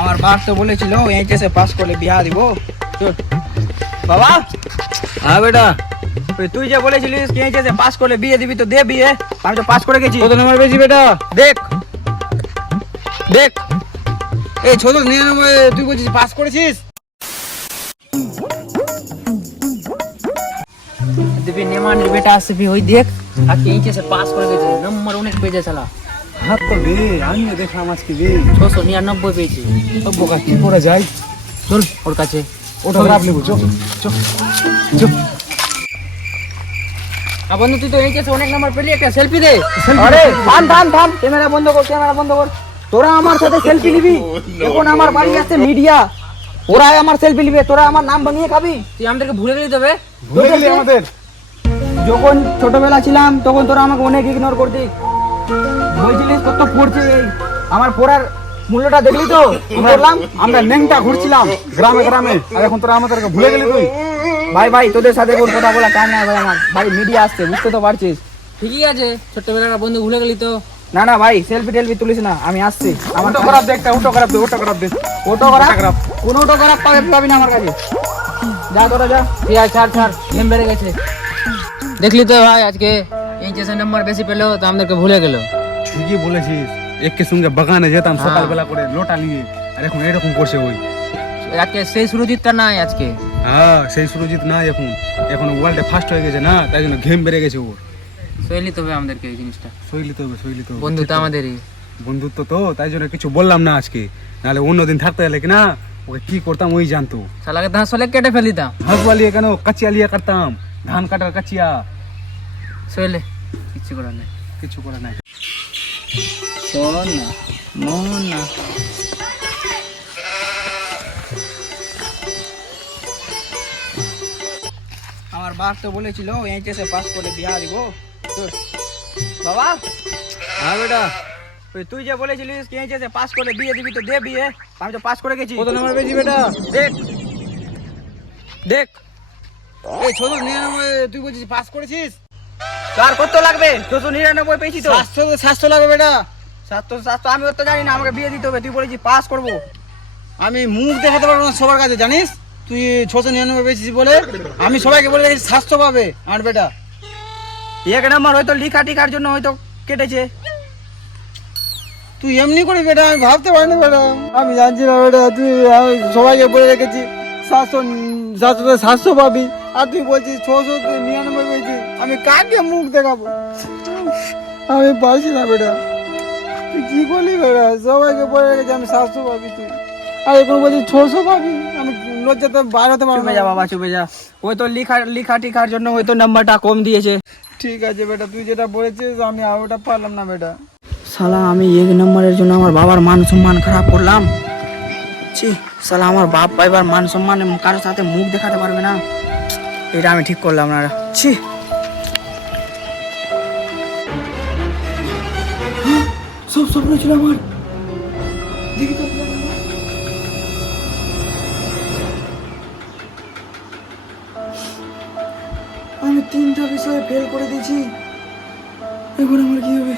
আমার বাপ তো বলেছিল এইচএসে পাস করলে বিয়া দিব। চল বাবা। হ্যাঁ বেটা, তুই যে বলেছিলিস কি এইচএসে পাস করলে বিয়ে দিবি, তো দে বিয়ে। আমি তো পাস করে গেছি। কত নাম্বার পেয়েছি বেটা? দেখ দেখ এই 699, তুই বলছিস পাস করেছিস? দিবি নেমানের বেটা আসবি, ওই দেখ আজকে এইচএসে পাস করে গেছে, নম্বর অনেক পেয়েছে শালা। হাত তো বে, আমিও দেখলাম আজকে বে। 699 পেয়েছে। সব বোকা কি করে যাই? চল ওর কাছে। অটোগ্রাফ নেবো, চল চল চল। বন্ধু তুই তো এইচএসে অনেক নাম্বার পেলি, একটা সেলফি দে। আরে থাম থাম থাম, ক্যামেরা বন্ধ কর, ক্যামেরা বন্ধ কর। তোরা আমার সাথে সেলফি নিবি? এখন আমার বাড়ি আসছে মিডিয়া, ওরাই আমার সেলফি নিবে, তোরা আমার নাম বানিয়ে খাবি? তুই আমাদেরকে ভুলে গেলি তবে? ভুলে গেলি আমাদের? যখন ছোটবেলা ছিলাম তখন তোরা আমাকে অনেক ইগনোর করতি, বলছিলিস কত পড়ছে। আমার পড়ার মূল্যটা দেখলি তো কি করলাম? আমরা ন্যাংটা ঘুরছিলাম গ্রামে গ্রামে, আর এখন তোরা আমাদেরকে ভুলে গেলি তুই? ভাই ভাই তোদের সাথে কোন কথা বলা কাজ নাই ভাই, আমার ভাই মিডিয়া আসছে, বুঝতে তো পারছিস। ঠিকই আছে, ছোটবেলার বন্ধু ভুলে গেলি তো। না না ভাই, সেলফি টেলফি তুলিস না, আমি আসছি। আমার অটোগ্রাফ দে, একটা অটোগ্রাফ দে, অটোগ্রাফ দে। অটোগ্রাফ? কোন অটোগ্রাফ পাবি না আমার কাছে। যা তোরা যা। ঠিক আছে, ছাড় ছাড়, গেম বেড়ে গেছে। দেখলি তো ভাই, আজকে এইচএস নাম্বার বেশি পেলো তো আমাদেরকে ভুলে গেল। ঠিকই বলেছিস, একে সঙ্গে বাগানে যেতাম সকালবেলা করে লোটা নিয়ে, আর এখন এরকম করছে ওই। আজকে সেই সুরজিৎটা নাই আজকে। হ্যাঁ, সেই সুরজিৎ নাই এখন, এখন ওয়ার্ল্ডে ফার্স্ট হয়ে গেছে না, তাই জন্য ঘেম বেড়ে গেছে ওর। সইলি তবে আমাদেরকে এই জিনিসটা, সইলি তো হবে, সইলি তো হবে। বন্ধু তো আমাদেরই। বন্ধুত্ব তো, তাই জন্য কিছু বললাম না আজকে, নাহলে অন্যদিন থাকতে গেলে কি না ওকে কি করতাম ওই জানতো। শালাকে ধান সলে কেটে ফেলিতাম। হাঁসওয়ালিয়া কেন, কাচিয়া লিয়া কাটতাম, ধান কাটার কাচিয়া। সইলে কিছু করার নেই, কিছু করে নাই। শোন না মন না। আমার বাপ তো বলেছিল এইচএসে পাস করে বিয়া দিব। চল বাবা। হ্যাঁ বেটা, তুই যে বলেছিলিস কি এইচএসে পাস করে বিয়ে দিবি, তো দে বিয়ে। আমি তো পাস করে গেছি। কত নাম্বার পেয়েছি বেটা? দেখ দেখ এই 699, তুই বলছিস পাস করেছিস? কার কত লাগবে? 299 পেয়েছি তো। 700 লাগবে বেটা। 700 আমি তো জানি না, আমাকে বিয়ে দিতে হবে। তুই বলেছিস পাস করবো। আমি মুখ দেখাতে পারবো না সবার কাছে, জানিস? তুই 699 পেয়েছিস বলে আমি সবাইকে বলে রেখেছি 700 পাবে। আর বেটা এক নাম্বার হয়তো লিখা টিকার জন্য হয়তো কেটেছে। তুই এমনি করে বেটা, আমি ভাবতে পারিনি বেটা, আমি জানছি না বেটা। তুই আমি সবাইকে বলে রেখেছি 700 পাবি, আর তুই বলছিস 699 পেয়েছিস। আমি কাকে মুখ দেখাবো? আমি পারছি না বেটা। তুই কি করলি বেটা? সবাইকে বলে রেখেছি আমি 700 পাবি, তুই আর এখন বলছিস 600 পাবি। আমি লজ্জাতে বাইরে হতে পারবো চুপে না। যা বাবা, চুপে যা। হয়তো লিখা টিকার জন্য হয়তো নাম্বারটা কম দিয়েছে। ঠিক আছে বেটা, তুই যেটা বলেছিস আমি আর ওটা পারলাম না বেটা। শালা আমি এক নম্বরের জন্য আমার বাবার মান সম্মান খারাপ করলাম। ছি শালা, আমার বাপ পাইবার মান সম্মান কারোর সাথে মুখ দেখাতে পারবে না, এটা আমি ঠিক করলাম না। ছি সব স্বপ্ন ছিল আমার। দেখি তো আমি 3টা বিষয়ে ফেল করে দিয়েছি, এখন আমার কি হবে?